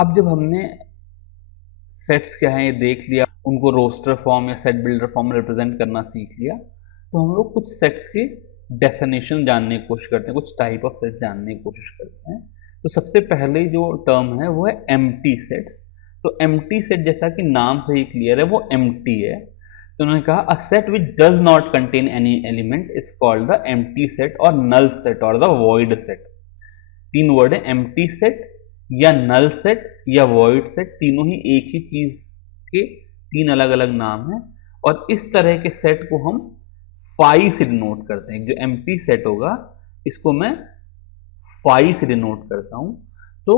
अब जब हमने सेट्स क्या है ये देख लिया, उनको रोस्टर फॉर्म या सेट बिल्डर फॉर्म में रिप्रेजेंट करना सीख लिया, तो हम लोग कुछ सेट्स की डेफिनेशन जानने की कोशिश करते हैं, कुछ टाइप ऑफ सेट्स जानने की कोशिश करते हैं। तो सबसे पहले जो टर्म है वो है एम्प्टी सेट्स। तो एम्प्टी सेट जैसा कि नाम से ही क्लियर है वो एम्प्टी है। तो उन्होंने कहा a set which does not contain any element is called the empty set और नल सेट और द वॉइड सेट। तीन वर्ड है, एम्प्टी सेट या नल सेट या वॉइड सेट, तीनों ही एक ही चीज के तीन अलग अलग नाम हैं। और इस तरह के सेट को हम फाई से डिनोट करते हैं। जो एम्प्टी सेट होगा इसको मैं फाई से डिनोट करता हूं। तो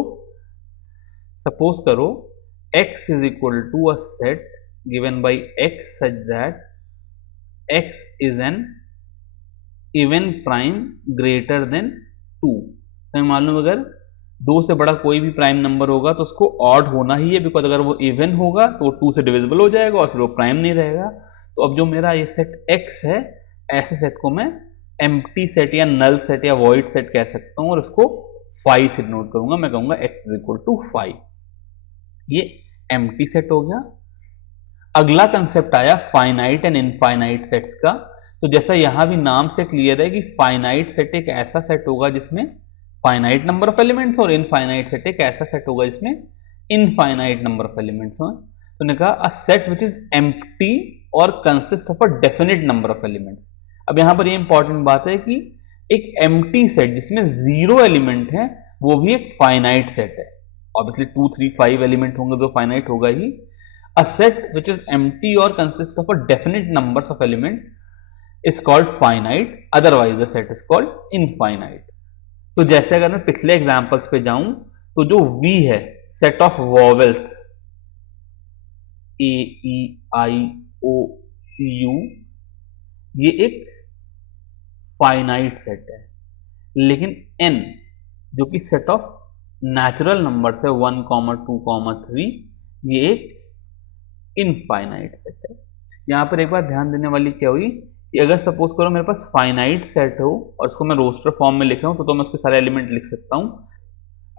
सपोज करो x is equal to a set given by x such that x is an even prime greater than 2। तो मालूम अगर दो से बड़ा कोई भी प्राइम नंबर होगा तो उसको ऑड होना ही है, बिकॉज अगर वो इवन होगा तो वो 2 से डिविजिबल हो जाएगा और फिर वो प्राइम नहीं रहेगा। तो अब जो मेरा ये सेट x है, ऐसे सेट को मैं एम्प्टी सेट या नल सेट या वॉइड सेट कह सकता हूं और उसको फाई से नोट करूंगा। मैं कहूंगा x is equal to phi. ये एम्प्टी सेट हो गया। अगला कंसेप्ट आया फाइनाइट एंड इनफाइनाइट सेट्स का। तो जैसा यहां भी नाम से क्लियर है कि फाइनाइट सेट एक ऐसा सेट होगा जिसमें फाइनाइट नंबर ऑफ एलिमेंट्स और इनफाइनाइट सेट एक ऐसा सेट होगा जिसमें इनफाइनाइट नंबर ऑफ एलिमेंट्स हो। तो ने कहा a set which is empty और consist of a definite number of elements. अब यहां पर ये इंपॉर्टेंट बात है कि एक एम्प्टी सेट जिसमें 0 एलिमेंट है वो भी एक फाइनाइट सेट है। ऑब्वियसली 2, 3, 5 एलिमेंट होंगे तो फाइनाइट होगा ही। A set which is empty और consist of a definite numbers of element is called finite, otherwise the set is called infinite. तो जैसे अगर मैं पिछले एग्जांपल्स पे जाऊं तो जो V है, set of vowels A, E, I, O, U, ये एक फाइनाइट सेट है। लेकिन N जो कि सेट ऑफ नेचुरल नंबर है 1, 2, 3, ये एक इनफाइनाइट सेट है। यहां पर एक बात ध्यान देने वाली क्या हुई कि अगर सपोज करो मेरे पास फाइनाइट सेट हो और उसको मैं रोस्टर फॉर्म में लिख रहा हूं तो मैं उसके सारे एलिमेंट लिख सकता हूं।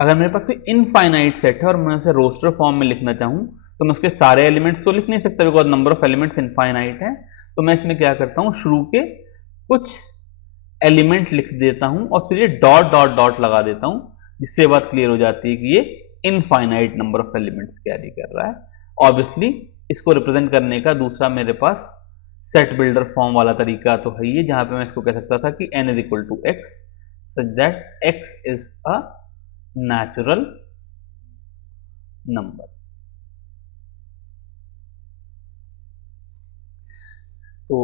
अगर मेरे पास कोई इनफाइनाइट सेट है और मैं उसे रोस्टर फॉर्म में लिखना चाहूं तो मैं उसके सारे एलिमेंट्स तो लिख नहीं सकता, because number of elements infinite है। तो मैं इसमें क्या करता हूं, शुरू के कुछ एलिमेंट लिख देता हूं और फिर ये डॉट डॉट डॉट लगा देता हूं, जिससे बात क्लियर हो जाती है कि ये infinite number of elements carry कर रहा है। ऑब्वियसली इसको रिप्रेजेंट करने का दूसरा मेरे पास सेट बिल्डर फॉर्म वाला तरीका तो है ही, जहां पे मैं इसको कह सकता था कि n is equal to x such that x is a natural number. तो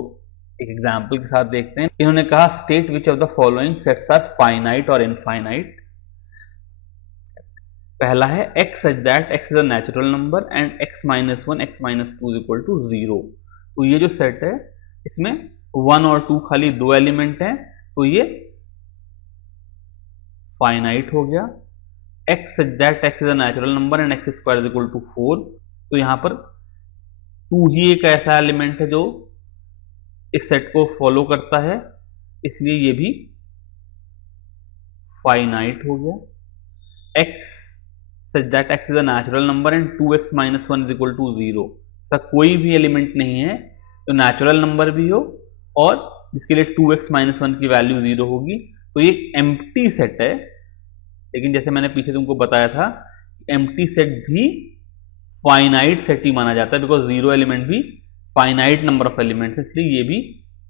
एक एग्जांपल के साथ देखते हैं। इन्होंने कहा state which of the following sets are finite और इनफाइनाइट। पहला है x such that x is a natural number and x minus 1 x minus 2 is equal to 0। तो ये जो सेट है इसमें 1 और 2 खाली दो एलिमेंट हैं, तो ये फाइनाइट हो गया। x such that x is a natural number and x square is equal to 4। तो यहां पर 2 ही एक ऐसा एलिमेंट है जो इस सेट को फॉलो करता है, इसलिए ये भी फाइनाइट हो गया। x such that x is a natural number and 2x minus 1 is equal to 0। ऐसा कोई भी एलिमेंट नहीं है तो नेचुरल नंबर भी हो और जिसके लिए 2x माइनस 1 की वैल्यू 0 होगी। तो ये एम्प्टी सेट है, लेकिन जैसे मैंने पीछे तुमको बताया था एम्प्टी सेट भी फाइनाइट सेट ही माना जाता है, बिकॉज 0 एलिमेंट भी फाइनाइट नंबर ऑफ एलिमेंट्स है, इसलिए ये भी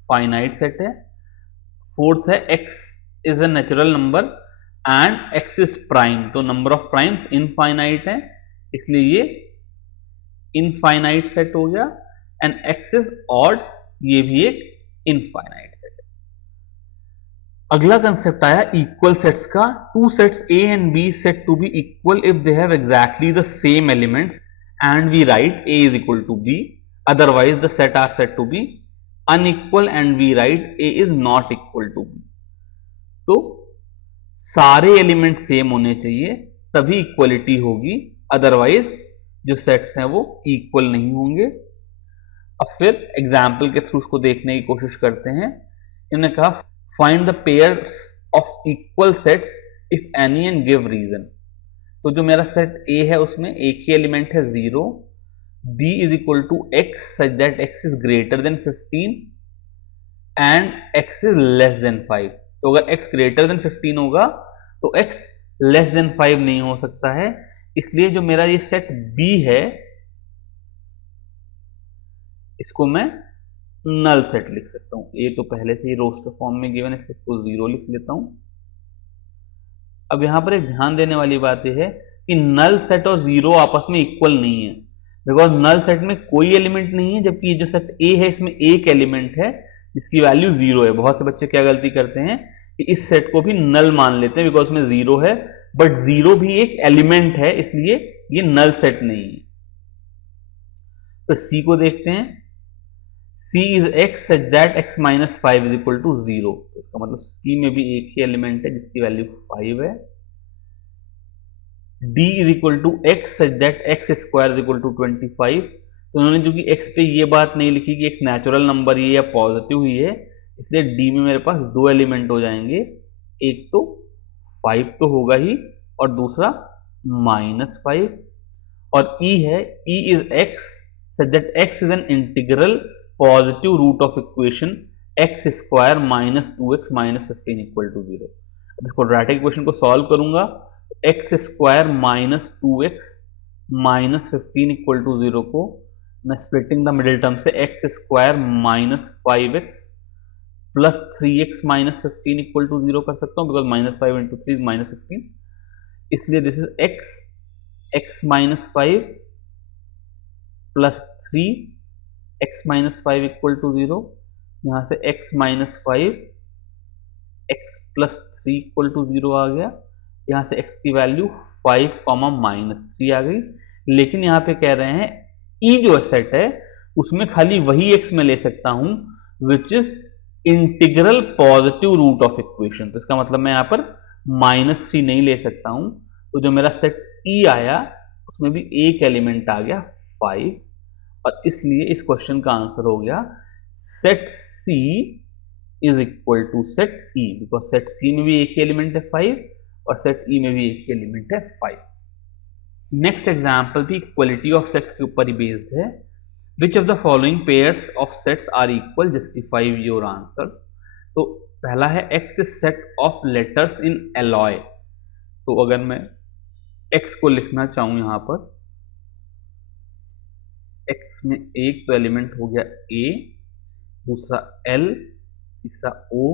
फाइनाइट सेट है। फोर्थ है x is a natural number and x is prime. तो नंबर ऑफ प्राइम्स इनफाइनाइट है, इसलिए ये इनफाइनाइट सेट हो गया। एंड x इज ऑड, ये भी एक इनफाइनाइट सेट है। अगला कंसेप्ट आया इक्वल सेट्स का। Two sets A and B said to be equal if they have exactly the same elements and we write A is equal to B, otherwise the set are said to be unequal and we write A is not equal to B। तो सारे element same होने चाहिए तभी equality होगी, otherwise जो sets हैं वो equal नहीं होंगे। अब फिर एग्जाम्पल के थ्रू उसको देखने की कोशिश करते हैं। इन्होंने कहा find the pairs of equal sets if any and give reason. तो जो मेरा सेट ए है उसमें एक ही एलिमेंट है 0, b is equal to x such that x is greater than 15 and x is less than 5। तो अगर x ग्रेटर देन 15 होगा तो x लेस देन 5 नहीं हो सकता है, इसलिए जो मेरा ये सेट b है इसको मैं नल सेट लिख सकता हूं। ए तो पहले से ही रोस्टर फॉर्म में गिवन है, इसको 0 लिख लेता हूं। अब यहां पर एक ध्यान देने वाली बात यह है कि नल सेट और 0 आपस में इक्वल नहीं है, बिकॉज नल सेट में कोई एलिमेंट नहीं है, जबकि जो सेट ए है इसमें एक एलिमेंट है जिसकी वैल्यू 0 है। बहुत से बच्चे क्या गलती करते हैं कि इस सेट को भी नल मान लेते हैं बिकॉज उसमें 0 है, बट 0 भी एक एलिमेंट है, इसलिए ये नल सेट नहीं है। तो सी को देखते हैं, C is x such that x minus 5 is equal to 0। तो इसका मतलब C में भी एक ही एलिमेंट है जिसकी वैल्यू 5 है। D is equal to x such that x square is equal to 25। तो उन्होंने जो कि x पे ये बात नहीं लिखी कि एक नेचुरल नंबर ही है या पॉजिटिव ही है, इसलिए D में मेरे पास दो एलिमेंट हो जाएंगे, एक तो 5 तो होगा ही और दूसरा -5। और E है, E is x such that x is an integral positive root of equation x square minus 2x minus 15 equal to 0। अब इस क्वाड्रेटिक इक्वेशन को सॉल्व करूंगा, x square minus 2x minus 15 equal to 0 को मैं splitting the middle term से x square minus 5x plus 3x minus 15 equal to 0 कर सकता हूं, बिकॉज माइनस 5 इंटू 3 माइनस 15, इसलिए this is x minus 5 plus 3 x minus 5 equal to 0। यहां से x minus 5 x plus 3 equal to 0 आ गया। यहां से x की वैल्यू 5 माइनस 3 आ गई। लेकिन यहां पे कह रहे हैं E जो सेट है उसमें खाली वही x मैं ले सकता हूं which is integral positive root of equation. तो इसका मतलब मैं यहां पर -3 नहीं ले सकता हूं। तो जो मेरा सेट E आया उसमें भी एक एलिमेंट आ गया 5, और इसलिए इस क्वेश्चन का आंसर हो गया set C is equal to set E, because set C में भी एक ही एलिमेंट है 5 और सेट E में भी एक ही एलिमेंट है 5। नेक्स्ट एग्जांपल भी इक्वलिटी ऑफ सेट्स के ऊपर ही बेस्ड है। Which of the following pairs of sets are equal, justify your answer. तो पहला है x set of letters in alloy. तो अगर मैं x को लिखना चाहूं यहां पर, x में एक तो एलिमेंट हो गया a, दूसरा l, तीसरा o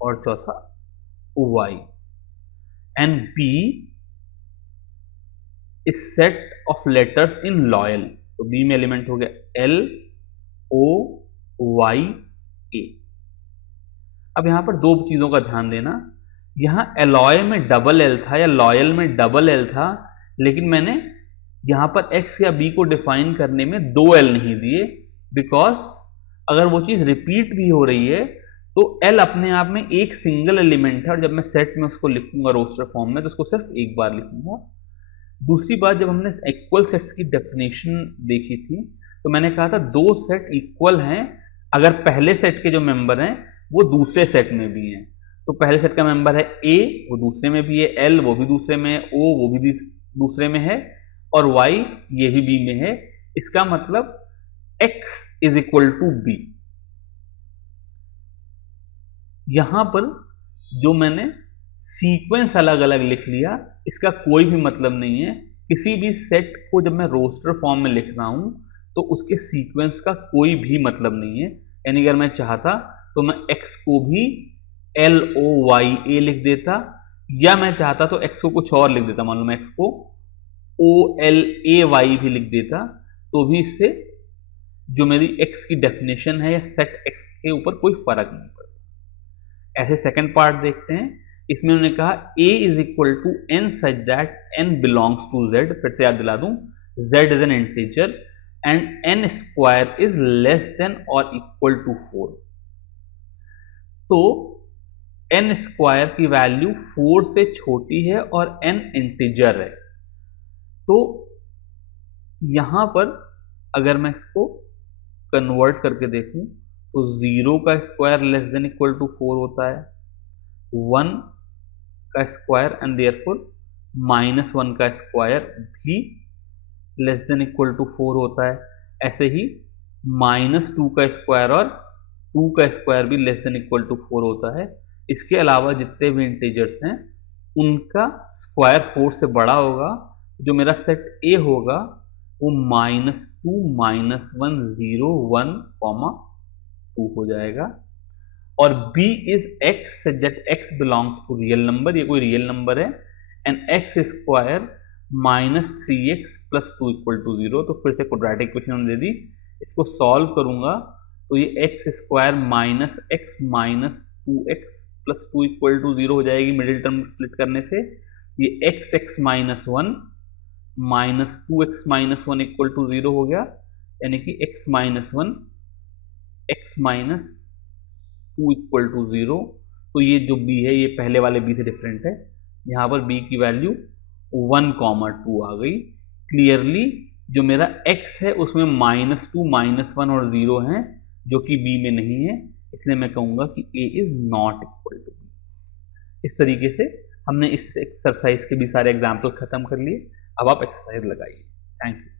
और चौथा y, and b is set of letters in loyal. तो b में एलिमेंट हो गया l, o, y, a। अब यहां पर दो चीजों का ध्यान देना, यहां एलॉय में डबल एल था या लॉयल में डबल एल था, लेकिन मैंने यहां पर x या b को डिफाइन करने में दो l नहीं दिए, बिकॉज अगर वो चीज रिपीट भी हो रही है तो l अपने आप में एक सिंगल एलिमेंट है, और जब मैं सेट में उसको लिखूंगा रोस्टर फॉर्म में तो उसको सिर्फ एक बार लिखूंगा। दूसरी बात, जब हमने इक्वल सेट्स की डेफिनेशन देखी थी तो मैंने कहा था दो सेट इक्वल हैं अगर पहले सेट के जो मेंबर हैं वो दूसरे सेट में भी हैं। तो पहले सेट का मेंबर है a, वो दूसरे में भी है, l वो भी दूसरे में है, o वो भी दूसरे में है, और y ये भी b में है। इसका मतलब x is equal to b। यहां पर जो मैंने सीक्वेंस अलग अलग लिख लिया इसका कोई भी मतलब नहीं है। किसी भी सेट को जब मैं रोस्टर फॉर्म में लिख रहा हूं तो उसके सीक्वेंस का कोई भी मतलब नहीं है। यानी अगर मैं चाहता तो मैं x को भी LOYA लिख देता, या मैं चाहता तो x को कुछ और लिख देता, मान लो मैं x को OLAY भी लिख देता, तो भी इससे जो मेरी x की डेफिनेशन है या सेट x के ऊपर कोई फर्क नहीं पड़ता। ऐसे सेकंड पार्ट देखते हैं। इसमें उन्होंने कहा a is equal to n such that n belongs to z। फिर से याद दिला दूं, z is an integer and n square is less than और इक्वल टू 4। तो n स्क्वायर की वैल्यू 4 से छोटी है और n इंटीजर है। तो यहां पर अगर मैं इसको कन्वर्ट करके देखूं तो 0 का square less than equal to 4 होता है, 1 का स्क्वायर एंड देयरफॉर -1 का स्क्वायर भी लेस देन इक्वल टू 4 होता है। ऐसे ही -2 का स्क्वायर और 2 का स्क्वायर भी लेस देन इक्वल टू 4 होता है। इसके अलावा जितने भी इंटीजर्स हैं उनका स्क्वायर 4 से बड़ा होगा। जो मेरा सेट ए होगा वो -2 -1 0 1 2 हो जाएगा। और B is x such that x belongs to real number, ये कोई रियल नंबर है, एंड एक्स स्क्वायर -3x + 2 = 0। तो फिर से क्वाड्रेटिक इक्वेशन दे दी, इसको सॉल्व करूंगा तो ये x स्क्वायर -x - 2x + 2 = 0 हो जाएगी मिडिल टर्म स्प्लिट करने से। ये x - 1 -2x - 1 = 0 हो गया, यानी कि x - 1 x - 2 = 0। तो ये जो b है ये पहले वाले b से डिफरेंट है। यहाँ पर b की वैल्यू 1, 2 आ गई। क्लियरली जो मेरा x है उसमें -2 -1 और 0 है, जो कि b में नहीं है, इसलिए मैं कहूंगा कि a is not equal to b। इस तरीके से हमने इस एक्सरसाइज के भी सारे एग्जाम्पल खत्म कर लिए। अब आप एक्सरसाइज लगाइए। Thank you.